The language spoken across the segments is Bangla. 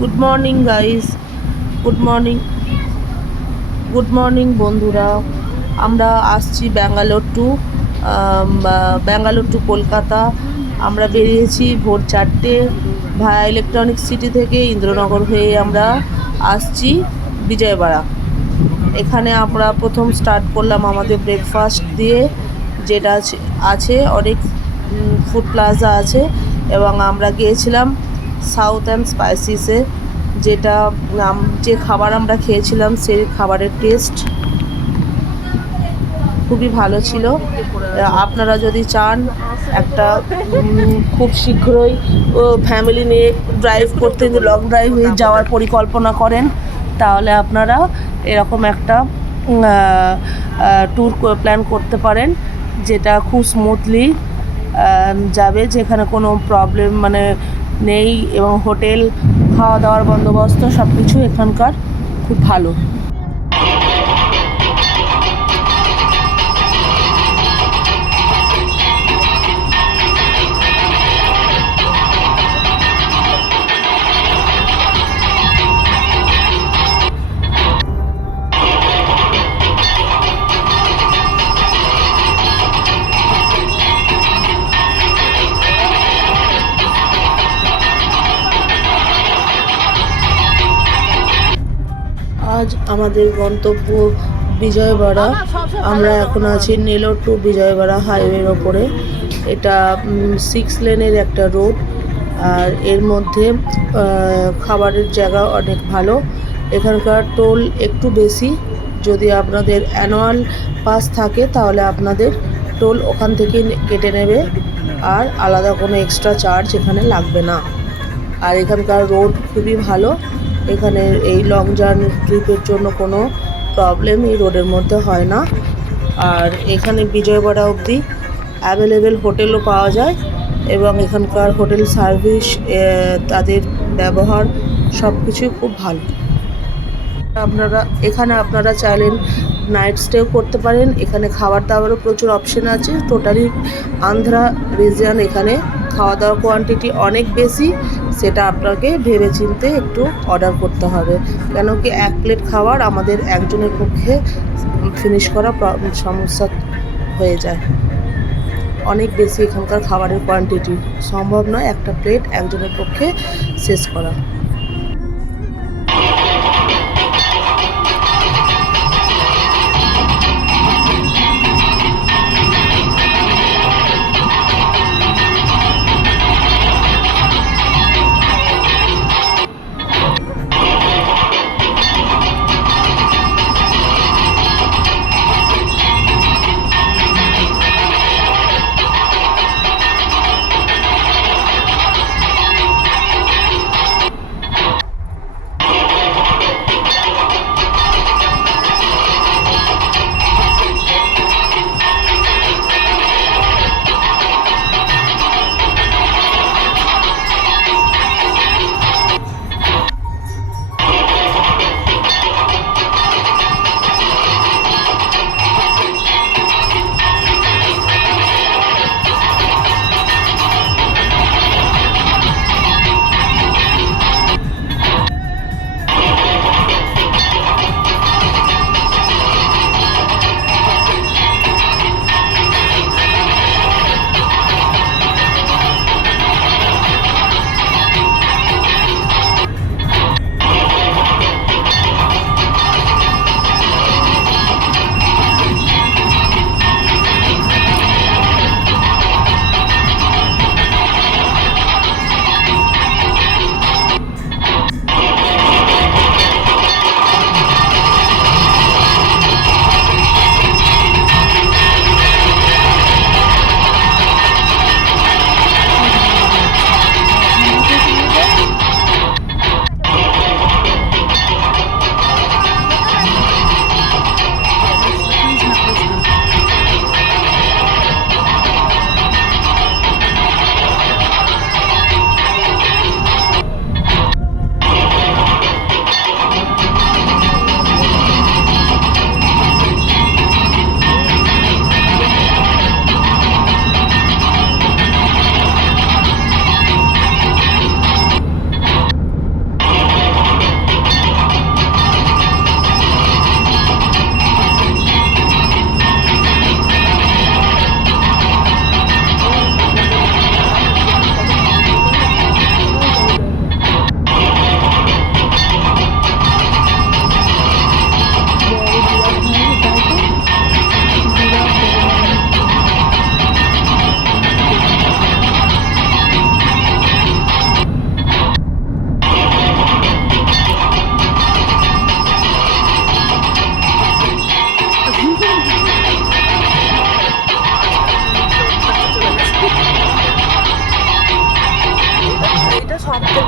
Good morning guys. Good morning. বন্ধুরা, আমরা আসছি ব্যাঙ্গালোর টু কলকাতা। আমরা বেরিয়েছি ভোর 4টে ভায়া ইলেকট্রনিক সিটি থেকে ইন্দ্রনগর হয়ে আমরা আসছি বিজয়বাড়া। এখানে আমরা প্রথম স্টার্ট করলাম আমাদের ব্রেকফাস্ট দিয়ে, যেটা আছে অনেক ফুড প্লাজা আছে, এবং আমরা গিয়েছিলাম সাউথ অ্যান্ড স্পাইসিসে। যে খাবার আমরা খেয়েছিলাম সেই খাবারের টেস্ট খুবই ভালো ছিল। আপনারা যদি চান একটা খুব শীঘ্রই ফ্যামিলি নিয়ে ড্রাইভ করতে, লং ড্রাইভে যাওয়ার পরিকল্পনা করেন, তাহলে আপনারা এরকম একটা ট্যুর প্ল্যান করতে পারেন, যেটা খুব স্মুথলি যাবে, যেখানে কোনো প্রবলেম নেই, এবং হোটেল, খাওয়া দাওয়ার বন্দোবস্ত সব কিছু এখানকার খুব ভালো। আজ আমাদের গন্তব্য বিজয়বাড়া। আমরা এখন আছি নেলোর টু বিজয়বাড়া হাইওয়ের ওপরে। এটা 6 লেনের একটা রোড, আর এর মধ্যে খাবারের জায়গা অনেক ভালো। এখানকার টোল একটু বেশি। যদি আপনাদের অ্যানুয়াল পাস থাকে তাহলে আপনাদের টোল ওখান থেকে কেটে নেবে, আর আলাদা কোনো এক্সট্রা চার্জ এখানে লাগবে না। আর এখানকার রোড খুবই ভালো। এখানে এই লং জার্নি ট্রিপের জন্য কোনো প্রবলেম এই রোডের মধ্যে হয় না। আর এখানে বিজয়বাড়া অবধি অ্যাভেলেবেল হোটেলও পাওয়া যায়, এবং এখানকার হোটেল সার্ভিস, তাদের ব্যবহার সব কিছুই খুব ভালো। আপনারা চাইলেন নাইট স্টেও করতে পারেন। এখানে খাবার দাবারও প্রচুর অপশন আছে। টোটালি আন্ধ্রা রিজিয়ন, এখানে খাওয়া দাওয়ার কোয়ান্টিটি অনেক বেশি। সেটা আপনাকে ভেবে চিন্তে একটু অর্ডার করতে হবে, কেন কি 1 প্লেট খাবার আমাদের একজনের পক্ষে ফিনিশ করা সমস্যা হয়ে যায়। অনেক বেশি এখানকার খাবারের কোয়ান্টিটি, সম্ভব নয় একটা প্লেট একজনের পক্ষে শেষ করা।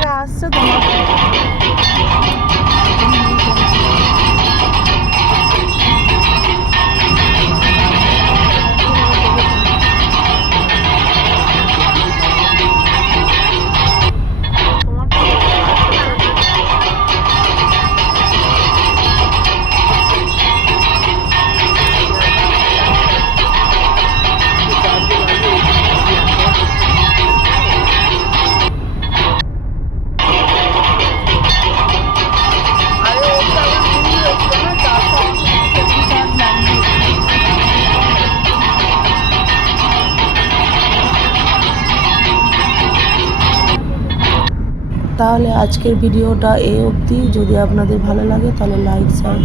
থেকে আসছে তোমার তাহলে আজকের ভিডিওটা এই অবধি। যদি আপনাদের ভালো লাগে তাহলে লাইক শেয়ার